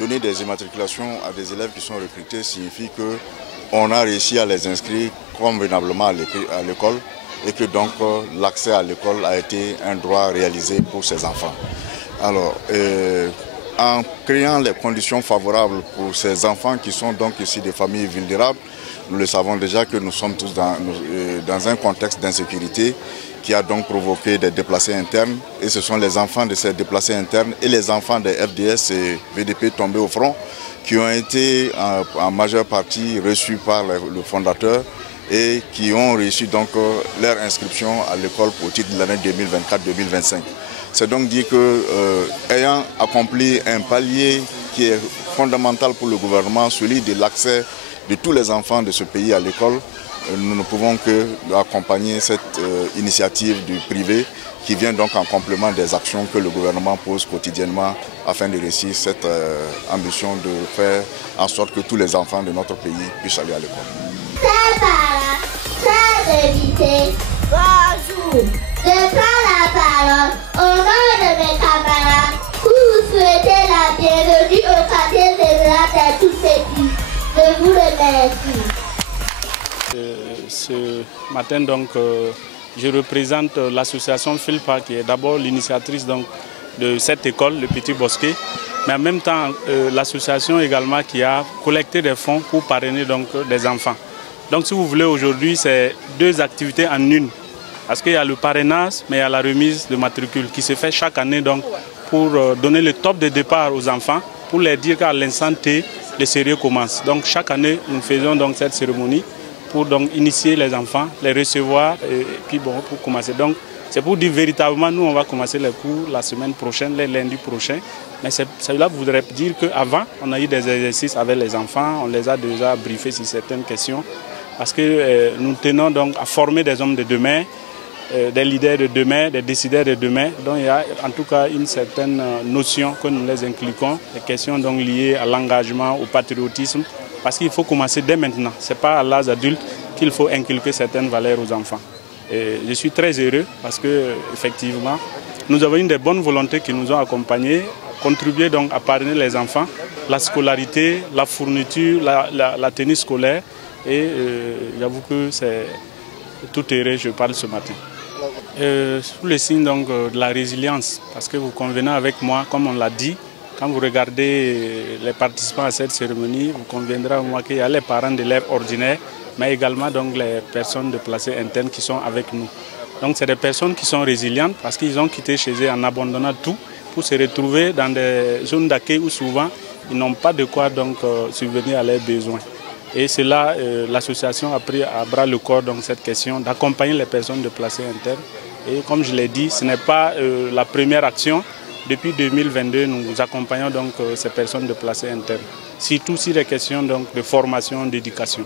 Donner des immatriculations à des élèves qui sont recrutés signifie qu'on a réussi à les inscrire convenablement à l'école et que donc l'accès à l'école a été un droit réalisé pour ces enfants. Alors, en créant les conditions favorables pour ces enfants qui sont donc ici des familles vulnérables, nous le savons déjà que nous sommes tous dans un contexte d'insécurité qui a donc provoqué des déplacés internes. Et ce sont les enfants de ces déplacés internes et les enfants des FDS et VDP tombés au front qui ont été en majeure partie reçus par le fondateur et qui ont réussi donc leur inscription à l'école au titre de l'année 2024-2025. C'est donc dit que, ayant accompli un palier qui est fondamental pour le gouvernement, celui de l'accès de tous les enfants de ce pays à l'école, nous ne pouvons que accompagner cette initiative du privé qui vient donc en complément des actions que le gouvernement pose quotidiennement afin de réussir cette ambition de faire en sorte que tous les enfants de notre pays puissent aller à l'école. Chers parents, chers invités, bonjour. Je prends la parole au nom de mes camarades pour vous souhaiter la bienvenue au quartier général de tous ces pays. Je vous remercie. Ce matin, donc, je représente l'association FILPA qui est d'abord l'initiatrice de cette école, le Petit Bosquet, mais en même temps l'association également qui a collecté des fonds pour parrainer donc, des enfants. Donc si vous voulez, aujourd'hui, c'est deux activités en une. Parce qu'il y a le parrainage, mais il y a la remise de matricule qui se fait chaque année donc, pour donner le top de départ aux enfants, pour leur dire qu'à l'instant T, le sérieux commence. Donc chaque année, nous faisons donc cette cérémonie pour donc initier les enfants, les recevoir et puis bon, pour commencer. Donc c'est pour dire véritablement, nous on va commencer les cours la semaine prochaine, le lundi prochain. Mais cela voudrait dire qu'avant, on a eu des exercices avec les enfants, on les a déjà briefés sur certaines questions. Parce que nous tenons donc à former des hommes de demain, des leaders de demain, des décideurs de demain. Donc il y a en tout cas une certaine notion que nous les inculquons, des questions donc liées à l'engagement, au patriotisme. Parce qu'il faut commencer dès maintenant. Ce n'est pas à l'âge adulte qu'il faut inculquer certaines valeurs aux enfants. Et je suis très heureux parce qu'effectivement, nous avons une des bonnes volontés qui nous ont accompagnés, contribué donc à parrainer les enfants, la scolarité, la fourniture, la tenue scolaire. Et j'avoue que c'est tout heureux, je parle ce matin. Sous le signe donc, de la résilience, parce que vous convenez avec moi, comme on l'a dit, quand vous regardez les participants à cette cérémonie, vous conviendrez avec moi qu'il y a les parents d'élèves ordinaires, mais également donc, les personnes déplacées internes qui sont avec nous. Donc c'est des personnes qui sont résilientes parce qu'ils ont quitté chez eux en abandonnant tout pour se retrouver dans des zones d'accueil où souvent ils n'ont pas de quoi donc, subvenir à leurs besoins. Et c'est là l'association a pris à bras le corps donc, cette question d'accompagner les personnes déplacées internes. Et comme je l'ai dit, ce n'est pas la première action. Depuis 2022, nous accompagnons donc ces personnes déplacées internes, surtout sur les questions donc, de formation, d'éducation.